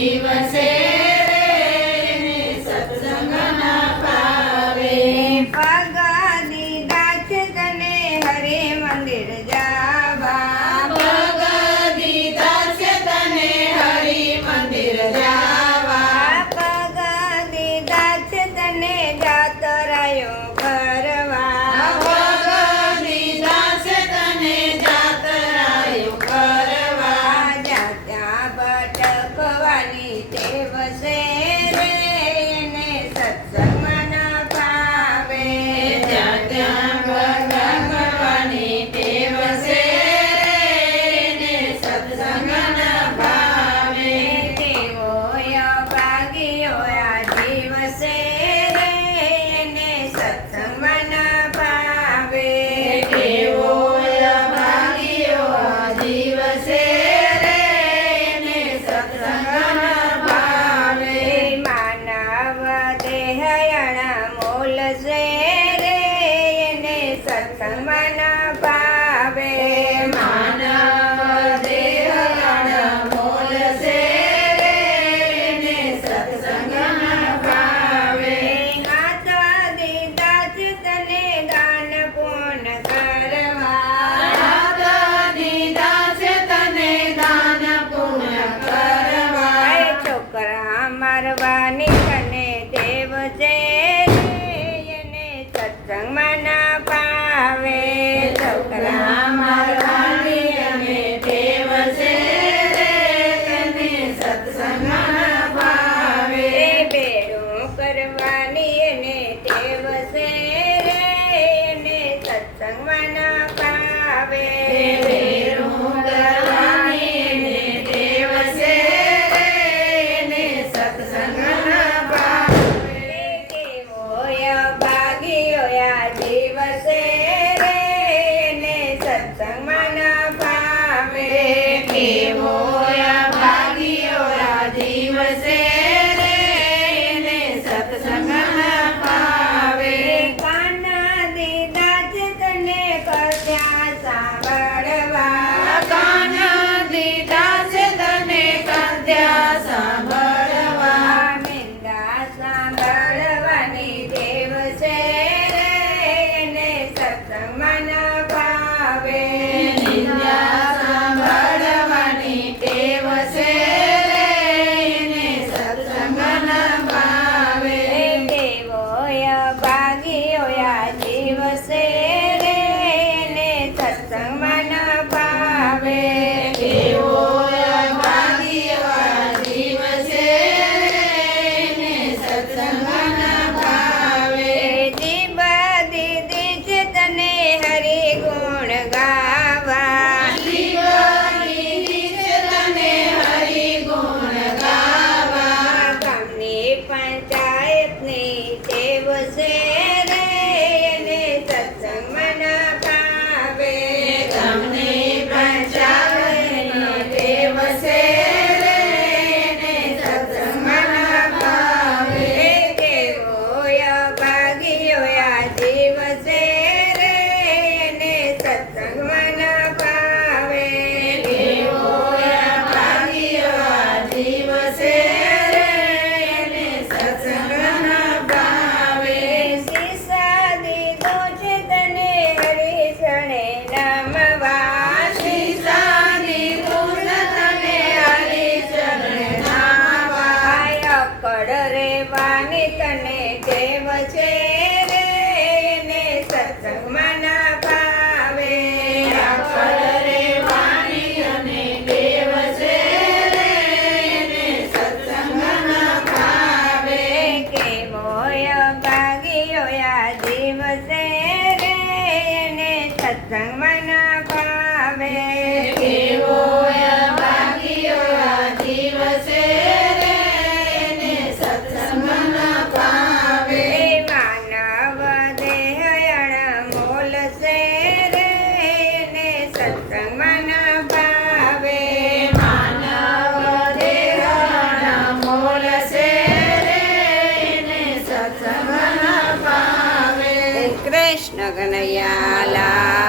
દિવસે સત્સંગ ના પાવે પગ દીદા તને હરે મંદિર જા થશે રે એને સત્સંગમાં પાવે દીધા જ તને દાન પૂર્ણ કરવા માતા તને કરવા છોકરા મારવાની પાવે કૃષ્ણ કનૈયા